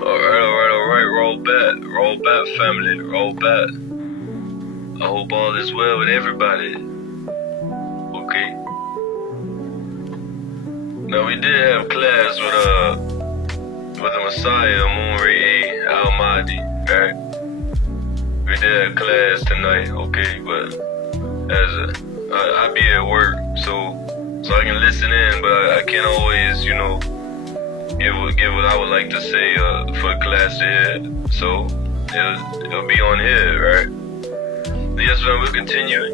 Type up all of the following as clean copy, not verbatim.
Alright, roll back, family, roll back. I hope all is well with everybody. Okay. Now we did have class with the Messiah, Moonray Almighty, right? We did have class tonight, okay, but I be at work, so I can listen in, but I can't always, give what I would like to say for the class to hear. So it'll be on here, right? Yes, man, we're continuing.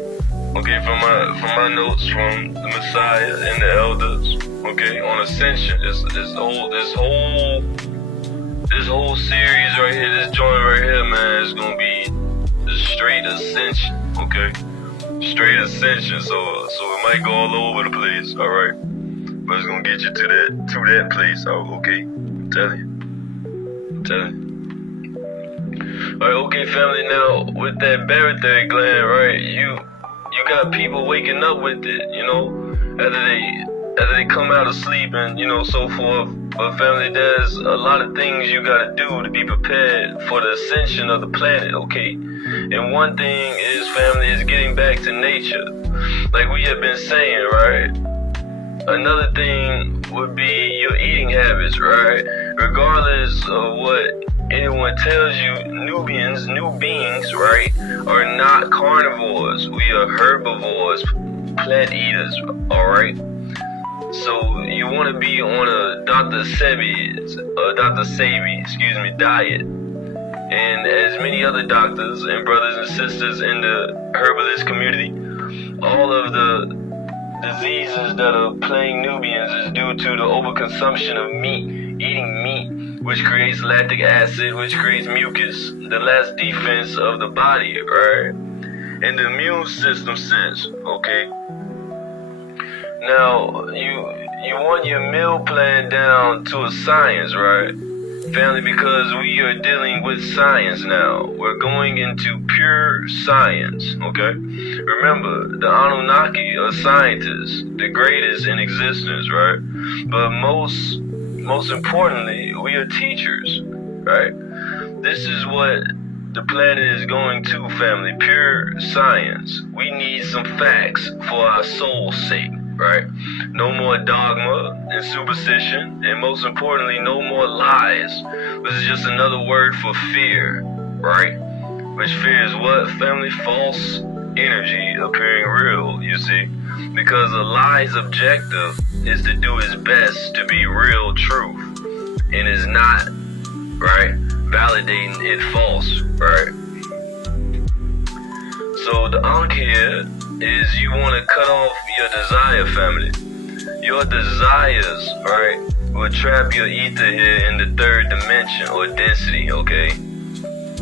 Okay, from my notes from the Messiah and the elders. Okay, on Ascension. This whole series right here, this joint right here, man, is gonna be the straight ascension. Okay, straight ascension. So it might go all over the place. All right. But it's gonna get you to that place. Oh, okay. I'm telling you. Alright, okay, family. Now with that barytheric gland, right? You got people waking up with it, after they come out of sleep and so forth. But family, there's a lot of things you gotta do to be prepared for the ascension of the planet, okay? And one thing is, family, is getting back to nature, like we have been saying, right? Another thing would be your eating habits, right? Regardless of what anyone tells you, new beings, right, are not carnivores. We are herbivores, plant eaters, alright? So you want to be on a Dr. Sebi, diet. And as many other doctors and brothers and sisters in the herbalist community, all of the diseases that are plaguing Nubians is due to the overconsumption of meat, eating meat, which creates lactic acid, which creates mucus, the last defense of the body, right? And the immune system sense, okay? Now, you want your meal plan down to a science, right? Family, because we are dealing with science now. We're going into pure science, okay? Remember, the Anunnaki are scientists, the greatest in existence, right? But most importantly, we are teachers, right? This is what the planet is going to, family, pure science. We need some facts for our soul's sake, right? No more dogma and superstition, and most importantly, no more lies. This is just another word for fear, right? Which fear is what, family? False energy appearing real, you see? Because a lie's objective is to do its best to be real truth, and is not, right, validating it false, right? So the Ankh here is you want to cut off your desire, family. Your desires, right, will trap your ether here in the third dimension or density, okay?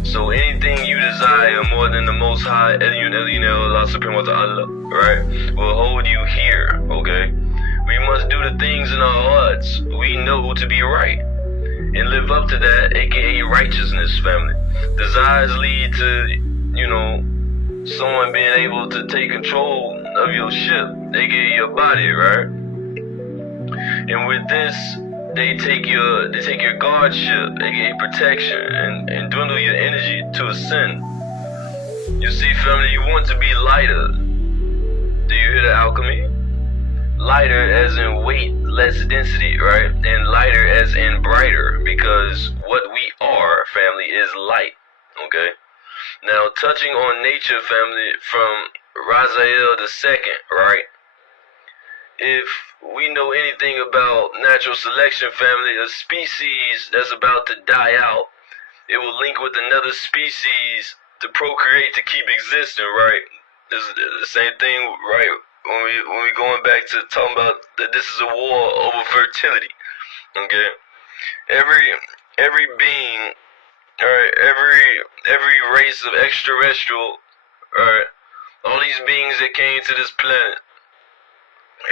So anything you desire more than the Most High, Allah Supreme wa Ta'ala, right, will hold you here, okay? We must do the things in our hearts we know to be right, and live up to that, aka righteousness, family. Desires lead to, someone being able to take control of your ship, aka your body, right? And with this, they take your guardship, aka protection, and dwindle your energy to ascend. You see, family, you want to be lighter. Do you hear the alchemy? Lighter as in weight, less density, right? And lighter as in brighter, because what we are, family, is light, okay? Now, touching on nature, family, from Raziel II, right? If we know anything about natural selection, family, a species that's about to die out, it will link with another species to procreate, to keep existing, right? This is the same thing, right? When we going back to talking about that this is a war over fertility, okay? Every being, alright, every race of extraterrestrial, alright, all these beings that came to this planet,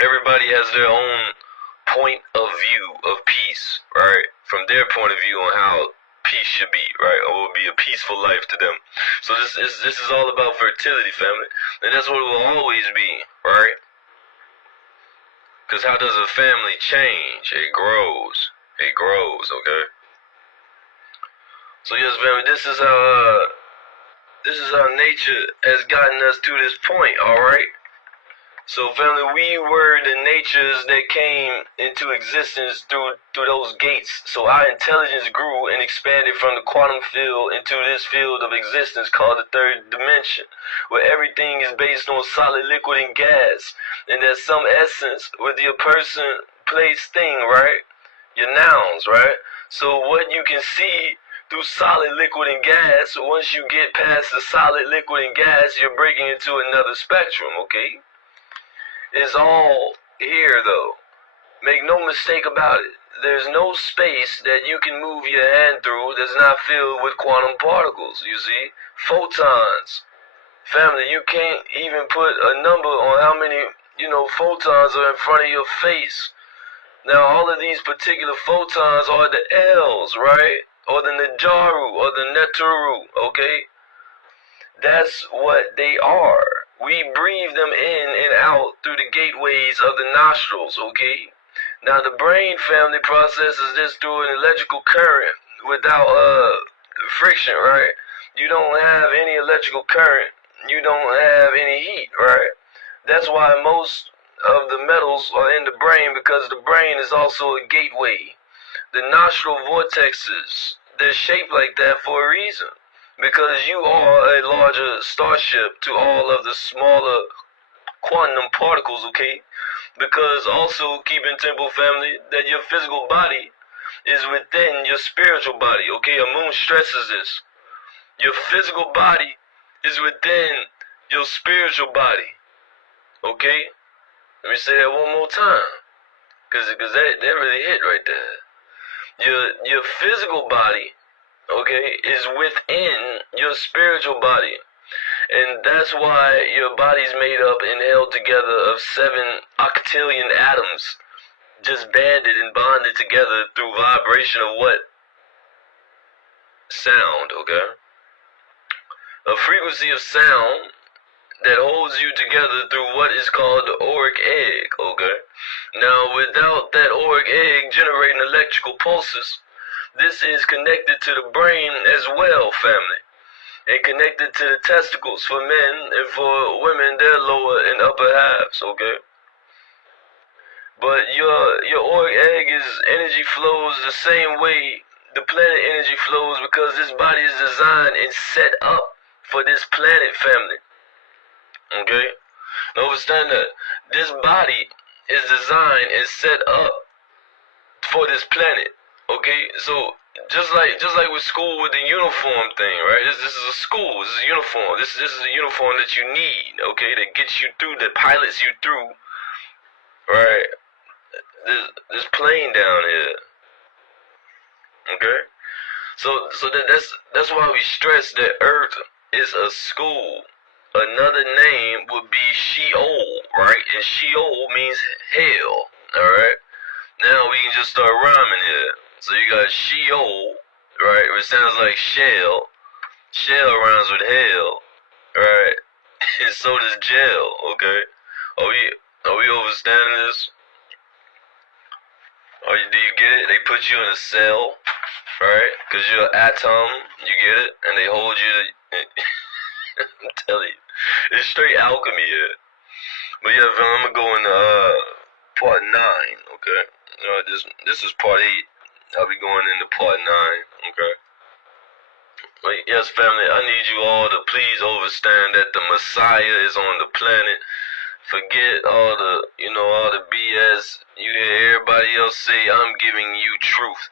everybody has their own point of view of peace, right? From their point of view on how peace should be, right? Or will be a peaceful life to them. So this is all about fertility, family. And that's what it will always be, right? Because how does a family change? It grows, okay? So yes, family, this is how nature has gotten us to this point, alright? So family, we were the natures that came into existence through those gates. So our intelligence grew and expanded from the quantum field into this field of existence called the third dimension, where everything is based on solid, liquid, and gas. And there's some essence with your person, place, thing, right? Your nouns, right? So what you can see through solid, liquid, and gas, once you get past the solid, liquid, and gas, you're breaking into another spectrum, okay? It's all here, though. Make no mistake about it. There's no space that you can move your hand through that's not filled with quantum particles, you see? Photons. Family, you can't even put a number on how many, photons are in front of your face. Now, all of these particular photons are the L's, right? Or the Najaru, or the Neturu, okay? That's what they are. We breathe them in and out through the gateways of the nostrils, okay? Now, the brain family processes this through an electrical current without friction, right? You don't have any electrical current. You don't have any heat, right? That's why most of the metals are in the brain, because the brain is also a gateway. The nostril vortexes, they're shaped like that for a reason. Because you are a larger starship to all of the smaller quantum particles, okay? Because also keep in temple family that your physical body is within your spiritual body, okay? A moon stresses this. Your physical body is within your spiritual body, okay? Let me say that one more time, because that really hit right there. Your physical body, okay, is within your spiritual body. And that's why your body's made up and held together of 7 octillion atoms, just banded and bonded together through vibration of what? Sound, okay? A frequency of sound that holds you together through what is called the auric egg, okay? Now, without that auric egg generating electrical pulses, this is connected to the brain as well, family, and connected to the testicles for men, and for women, their lower and upper halves, okay? But your auric egg energy flows the same way the planet energy flows, because this body is designed and set up for this planet, family. Okay? Now understand that this body is designed and set up for this planet. Okay? So just like with school with the uniform thing, right? This is a school, this is a uniform. This is a uniform that you need, okay, that gets you through, that pilots you through, right? This plane down here. Okay? So that's why we stress that Earth is a school. Another name would be Sheol, right? And Sheol means hell, alright? Now we can just start rhyming here. So you got Sheol, right? Which sounds like shell. Shell rhymes with hell, right? And so does jail, okay? Are we understanding this? Do you get it? They put you in a cell, right? Because you're an atom, you get it? And they hold you to... I'm telling you. It's straight alchemy here. But yeah, fam, I'm gonna go into part 9, okay? This is part 8. I'll be going into part 9, okay? But yes, family, I need you all to please understand that the Messiah is on the planet. Forget all the BS. You hear everybody else say, I'm giving you truth,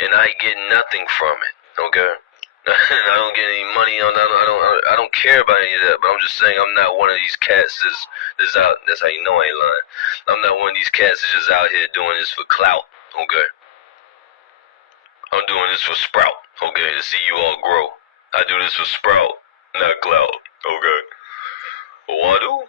and I get nothing from it, okay? I don't get any money on that. I don't care about any of that. But I'm just saying, I'm not one of these cats that's out. That's how you know I ain't lying. I'm not one of these cats that's just out here doing this for clout. Okay. I'm doing this for sprout. Okay, to see you all grow. I do this for sprout, not clout. Okay. Wadu.